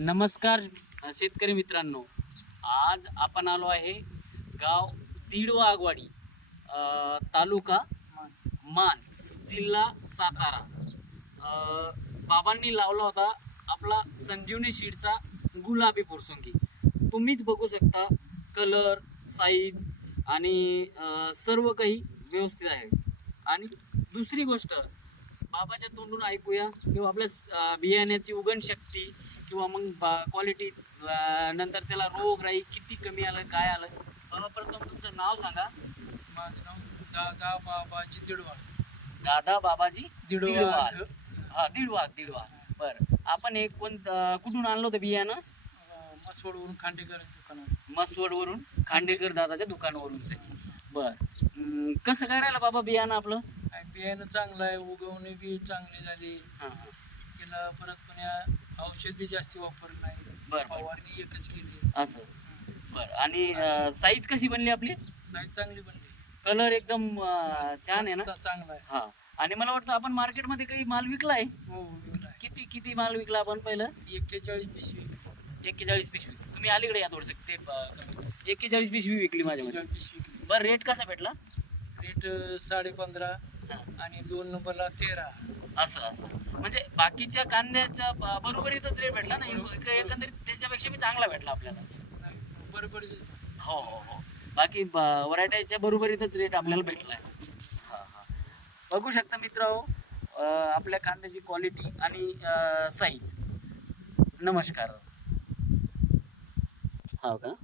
नमस्कार शेतकरी मित्रांनो, आज आपण आलो आहे गाव दीडवा आगवाडी, तालुका मान, जिल्हा सातारा। बाबांनी लावला होता आपला संजीवनी सीडचा गुलाबी फुरसुंगी। तुम्हीच बघू शकता, कलर, साईज आणि सर्व काही व्यवस्थित आहे। आणि दुसरी गोष्ट, बाबाच्या तोंडून ऐकूया किंवा आपल्या बियाण्याची उगण शक्ती किंवा मग क्वालिटी, नंतर त्याला रोगराई किती कमी आलं, काय आलं। बाबा, प्रथम तुमचं नाव सांगा। माझं नाव दादा बाबाजी दिडवाळ. दादा बाबाजी दिडवाळ. हा, दिडवाळ. बरं, आपण हे कुठून आणलं होतं बियाणं? मसवडवरून खांडेकर दुकानावर. मसवडवरून खांडेकर दादाच्या दुकानावरून सगळी। बरं, कसं काय राहिलं बाबा बियाणं आपलं? बियाणं चांगलं आहे, उगवणे बी चांगली झाली. त्याला परत पुन्हा औषध बी जास्त वापरलं नाही. बरं, फवारणी एकच केली असं. बरं, आणि साईज कशी बनली आपली? साईज चांगली बनली. कलर एकदम छान आहे ना? चांगला आहे. हा, आणि मला वाटतं आपण मार्केटमध्ये काही माल विकलाय? हो, विकला. किती माल विकला आपण पहिलं? 41 पिशवी. 41 पिशवी। तुम्ही अलीकडे या थोडंसं, ते 41 पिशवी विकली माझ्यामध्ये। 41 पिशवी. बरं, रेट कसा भेटला? रेट 15.5 आणि 2 नंबरला 13. असं म्हणजे बाकीच्या कांद्याच्या बरोबरीतच रेट भेटला ना? एकंदरीत त्याच्यापेक्षा मी चांगला भेटला आपल्याला। बरोबर. हो, बाकी व्हरायटीच्या बरोबरीतच रेट आपल्याला भेटलाय। हा, बघू शकता मित्रांनो, आपल्या कांद्याची क्वालिटी आणि साईज। नमस्कार। हो का?